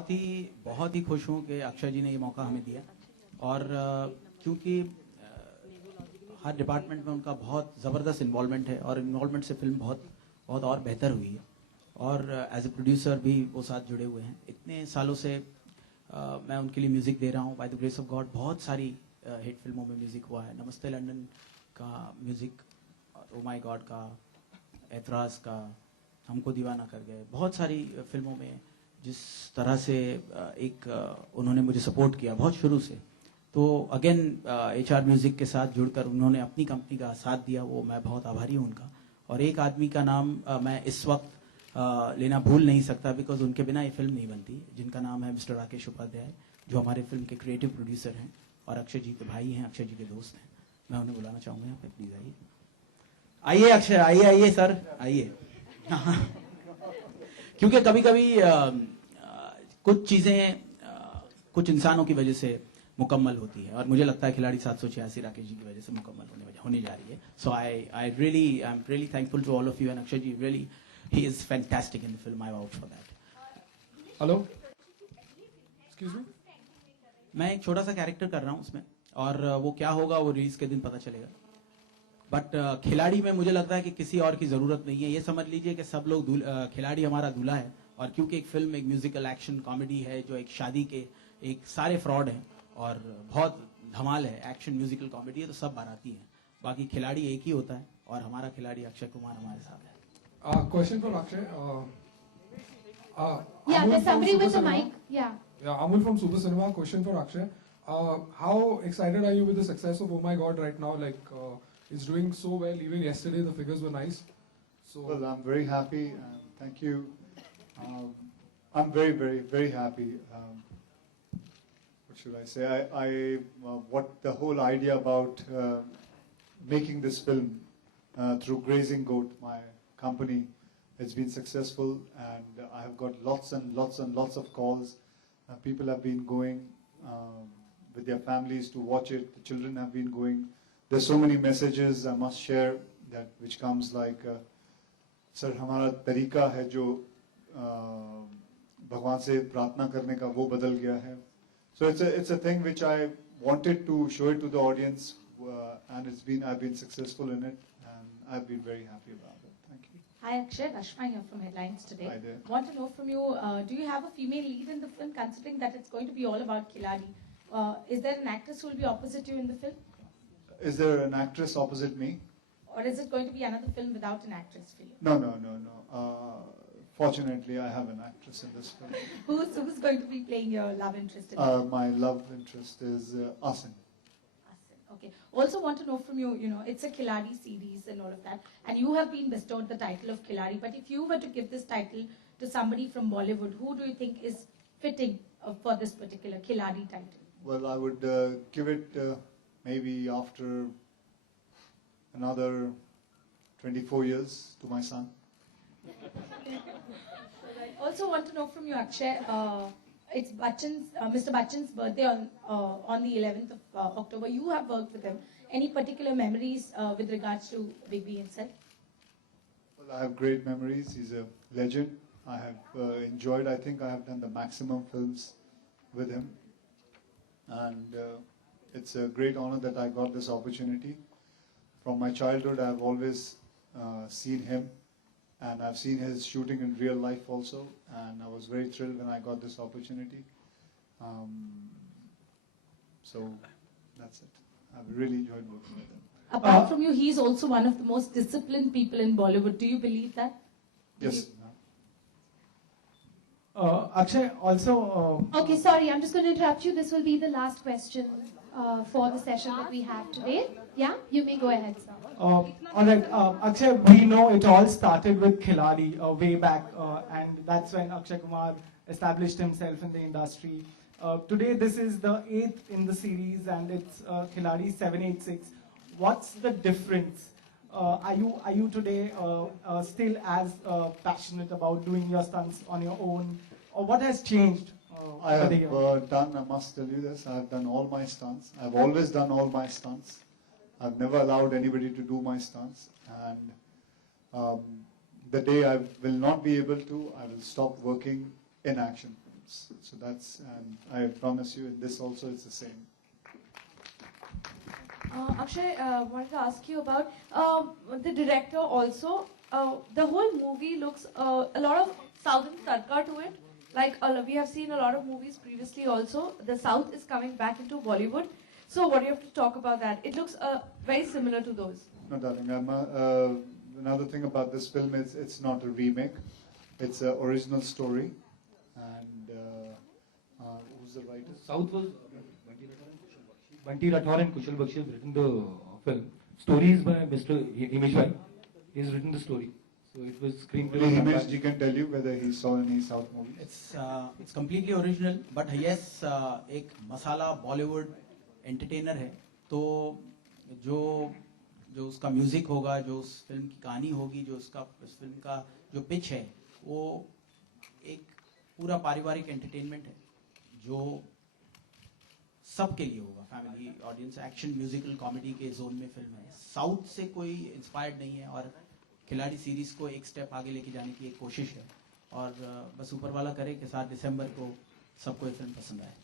बहुत ही खुश हूँ कि अक्षय जी ने ये मौका हमें दिया और क्योंकि हर डिपार्टमेंट में उनका बहुत ज़बरदस्त इन्वॉल्वमेंट है और इन्वॉल्वमेंट से फिल्म बहुत बहुत और बेहतर हुई है और एज ए प्रोड्यूसर भी वो साथ जुड़े हुए हैं। इतने सालों से मैं उनके लिए म्यूज़िक दे रहा हूँ। By the grace of God बहुत सारी हिट फिल्मों में म्यूज़िक हुआ है। नमस्ते लंदन का म्यूज़िक, ओ माय गॉड का, एतराज़ का, हमको दीवाना कर गए, बहुत सारी फिल्मों में जिस तरह से उन्होंने मुझे सपोर्ट किया बहुत शुरू से। तो अगेन HR म्यूज़िक के साथ जुड़कर उन्होंने अपनी कंपनी का साथ दिया, वो मैं बहुत आभारी हूँ उनका। और एक आदमी का नाम मैं इस वक्त लेना भूल नहीं सकता बिकॉज उनके बिना ये फिल्म नहीं बनती, जिनका नाम है मिस्टर राकेश उपाध्याय, जो हमारे फिल्म के क्रिएटिव प्रोड्यूसर हैं और अक्षय जी के भाई हैं, अक्षय जी के दोस्त हैं। मैं उन्हें बुलाना चाहूँगा यहाँ पे, प्लीज़ आइए। आइए अक्षय, आइए आइए सर, आइए। क्योंकि कभी कभी कुछ चीज़ें कुछ इंसानों की वजह से मुकम्मल होती है और मुझे लगता है खिलाड़ी 786 राकेश जी की वजह से मुकम्मल होने जा रही है। So I am really thankful to all of you and Akshay ji, really he is fantastic in the film. I vouch for that. Hello? Excuse me? मैं एक छोटा सा कैरेक्टर कर रहा हूँ उसमें और वो क्या होगा वो रिलीज के दिन पता चलेगा। बट खिलाड़ी में मुझे लगता है कि किसी और की जरूरत नहीं है। ये समझ लीजिए कि सब लोग खिलाड़ी हमारा दूल्हा है और क्योंकि एक फिल्म एक म्यूजिकल एक्शन कॉमेडी है जो एक शादी के एक सारे फ्रॉड हैं और बहुत धमाल है, एक्शन म्यूजिकल कॉमेडी है, तो सब बाराती हैं। बाकी खिलाड़ी एक ही होता है और हमारा खिलाड़ी अक्षय कुमार हमारे साथ है। Question for Akshay. Yeah, there's somebody with the mic. Yeah. Yeah, Amul from Super Cinema. Question for Akshay. How excited are you with the success of Oh My God right now? Like, it's doing so well. Even yesterday, the figures were nice. So. Well, I'm very happy. Thank you. I'm very, very, very happy. What should I say? What the whole idea about making this film through Grazing Goat, my company, has been successful, and I have got lots and lots and lots of calls. People have been going with their families to watch it. The children have been going. There's so many messages I must share that which comes like, sir, हमारा तरीका है जो भगवान से प्रार्थना करने का वो बदल गया है. So it's a thing which I wanted to show it to the audience, and I've been successful in it, and I've been very happy about it. Thank you. Hi Akshay, Rashma here from Headlines today. Hi there. Want to know from you, do you have a female lead in the film, considering that it's going to be all about Khiladi? Is there an actress who will be opposite you in the film? Is there an actress opposite me? Or is it going to be another film without an actress for you? No. Fortunately, I have an actress in this film. Who's going to be playing your love interest in it? My love interest is Asin. Okay. Also want to know from you, it's a Khiladi series and all of that, and you have been bestowed the title of Khiladi, but if you were to give this title to somebody from Bollywood, who do you think is fitting for this particular Khiladi title? Well, I would give it maybe after another 24 years to my son. I also want to know from you, Akshay, it's Mr. Bachchan's birthday on the 11th of October. You have worked with him. Any particular memories with regards to Big B himself? Well, I have great memories. He's a legend. I have enjoyed, I think I have done the maximum films with him. And it's a great honor that I got this opportunity. From my childhood, I've always seen him. And I've seen his shooting in real life also, and I was very thrilled when I got this opportunity. So that's it. I've really enjoyed working with him. Apart from you, he's also one of the most disciplined people in Bollywood. Do you believe that? Yes. Akshay, also. Okay, sorry, I'm just going to interrupt you. This will be the last question for the session that we have today. Yeah, you may go ahead, sir. All right, Akshay, we know it all started with Khiladi way back, and that's when Akshay Kumar established himself in the industry. Today, this is the 8th in the series, and it's Khiladi 786. What's the difference? Are you today still as passionate about doing your stunts on your own, or what has changed? I have done, I must tell you this, I have done all my stunts. I've always done all my stunts. I've never allowed anybody to do my stunts, and the day I will not be able to, I will stop working in action. films. So that's, and I promise you, in this also it's the same. Akshay, wanted to ask you about the director also. The whole movie looks a lot of Southern tadka to it. Like we have seen a lot of movies previously also. The South is coming back into Bollywood. So what do you have to talk about that? It looks very similar to those. No, darling. Another thing about this film is it's not a remake. It's an original story. And who's the writer? South was Bunty Rathore and Kushal Bakshi have written the film. Story is by Mr. Himesh Bhai. He has written the story. So it was screenplay. Maybe Himesh ji can tell you whether he saw any South movies. It's completely original, but yes, एक मसाला Bollywood entertainer है, तो जो उसका music होगा, जो उस film की कहानी होगी, जो उसका उस फिल्म का जो पिच है, वो एक पूरा पारिवारिक एंटरटेनमेंट है जो सबके लिए होगा, family audience, action musical comedy के जोन में फिल्म है. साउथ से कोई इंस्पायर्ड नहीं है और खिलाड़ी सीरीज को एक स्टेप आगे लेके जाने की एक कोशिश है और बस ऊपर वाला करे कि 7 दिसंबर को सबको ये फिल्म पसंद आए.